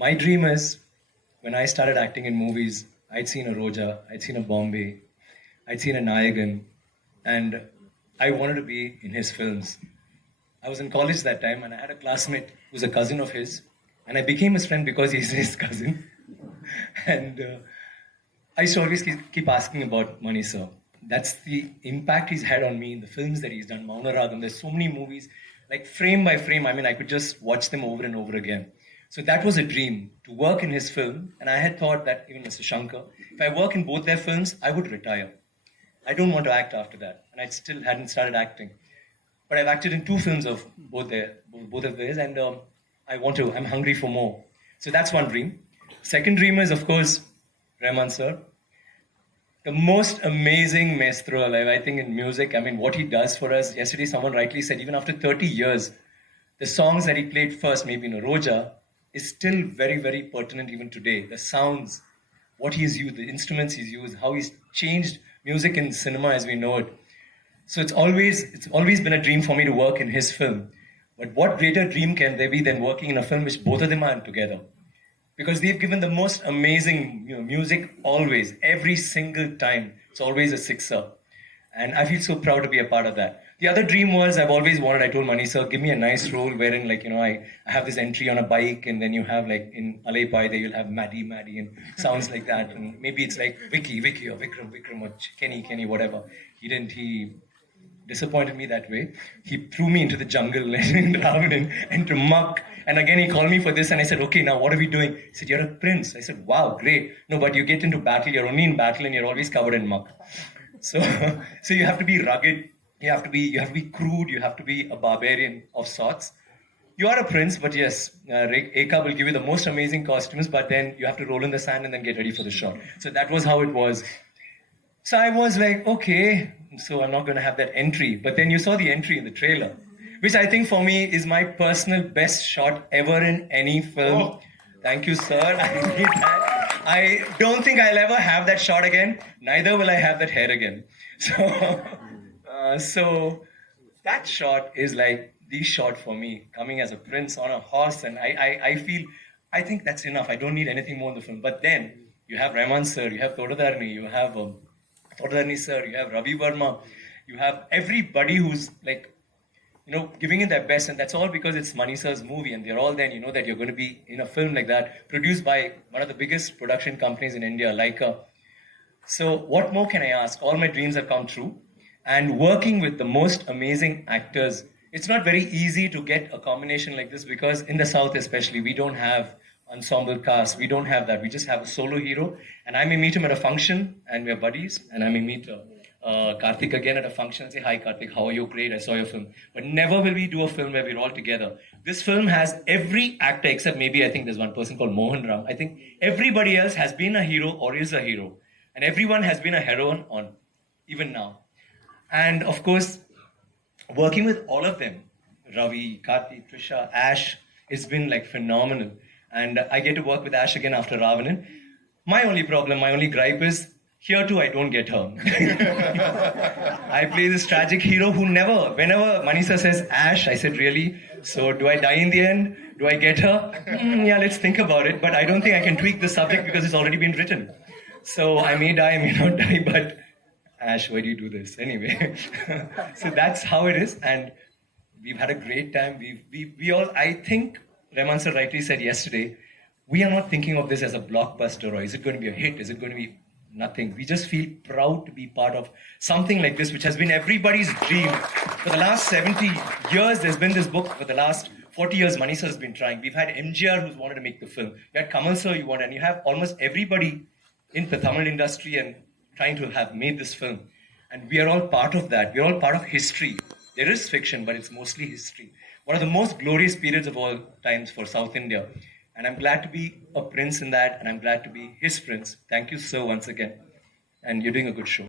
My dream is, when I started acting in movies, I'd seen a Roja, I'd seen a Bombay, I'd seen a Nayagan, and I wanted to be in his films. I was in college that time, and I had a classmate who's a cousin of his, and I became his friend because he's his cousin. And I used to always keep asking about Mani sir. That's the impact he's had on me in the films that he's done. Mauna Ragam, there's so many movies, like frame by frame. I mean, I could just watch them over and over again. So that was a dream, to work in his film. And I had thought that, even Mr. Shankar, if I work in both their films, I would retire. I don't want to act after that. And I still hadn't started acting. But I've acted in 2 films of both of theirs, and I'm hungry for more. So that's one dream. Second dream is, of course, Rahman sir. The most amazing maestro alive, I think, in music. I mean, what he does for us. Yesterday, someone rightly said, even after 30 years, the songs that he played first, maybe in a Roja, is still very, very pertinent even today. The sounds, what he's used, the instruments he's used, how he's changed music in cinema as we know it. So it's always been a dream for me to work in his film. But what greater dream can there be than working in a film which both of them are in together? Because they've given the most amazing music always, every single time. It's always a sixer. And I feel so proud to be a part of that. The other dream was, I've always wanted, I told Mani sir, give me a nice role wherein, I have this entry on a bike, and then you have, in Alay Pai, there you'll have Maddie, and sounds like that. And maybe it's like Vicky, or Vikram, or Kenny, whatever. He disappointed me that way. He threw me into the jungle in Ravanan and to muck. And again, he called me for this, and I said, okay, now what are we doing? He said, you're a prince. I said, wow, great. No, but you get into battle, you're only in battle, and you're always covered in muck. So you have to be rugged, you have to be crude, you have to be a barbarian of sorts. You are a prince, but yes, Eka will give you the most amazing costumes, but then you have to roll in the sand and then get ready for the shot. So that was how it was. So I was like, okay, so I'm not going to have that entry. But then you saw the entry in the trailer, which I think for me is my personal best shot ever in any film. Oh. Thank you, sir. I need that. I don't think I'll ever have that shot again. Neither will I have that hair again. So that shot is like the shot for me, coming as a prince on a horse. And I think that's enough. I don't need anything more in the film. But then you have Rahman sir, you have Thodadarni, you have Thodadarni sir, you have Ravi Verma, you have everybody who's giving it their best, and that's all because it's Mani sir's movie, and they're all then, that you're going to be in a film like that, produced by one of the biggest production companies in India, Leica. So what more can I ask? All my dreams have come true, and working with the most amazing actors. It's not very easy to get a combination like this, because in the South especially, we don't have ensemble cast, we don't have that. We just have a solo hero, and I may meet him at a function, and we're buddies, and I may meet Karthik again at a function and say, hi Karthik, how are you? Great, I saw your film. But never will we do a film where we're all together. This film has every actor, except maybe I think there's one person called Mohan Ram. I think everybody else has been a hero or is a hero. And everyone has been a heroine on, even now. And of course, working with all of them, Ravi, Karthik, Trisha, Ash, it's been phenomenal. And I get to work with Ash again after Ravanan. My only gripe is, here too, I don't get her. I play this tragic hero who whenever Mani sir says, Ash, I said, really? So do I die in the end? Do I get her? Yeah, let's think about it. But I don't think I can tweak the subject because it's already been written. So I may die, I may not die, but Ash, why do you do this? Anyway, so that's how it is. And we've had a great time. We all, I think, Rahman sir rightly said yesterday, we are not thinking of this as a blockbuster, or is it going to be a hit? Is it going to be nothing? We just feel proud to be part of something like this, which has been everybody's dream. For the last 70 years, there's been this book. For the last 40 years, Mani sir has been trying. We've had MGR who's wanted to make the film. We had Kamal sir and you have almost everybody in the Tamil industry and trying to have made this film. And we are all part of that. We're all part of history. There is fiction, but it's mostly history. One of the most glorious periods of all times for South India. And I'm glad to be a prince in that, and I'm glad to be his prince. Thank you, sir, once again. And you're doing a good show.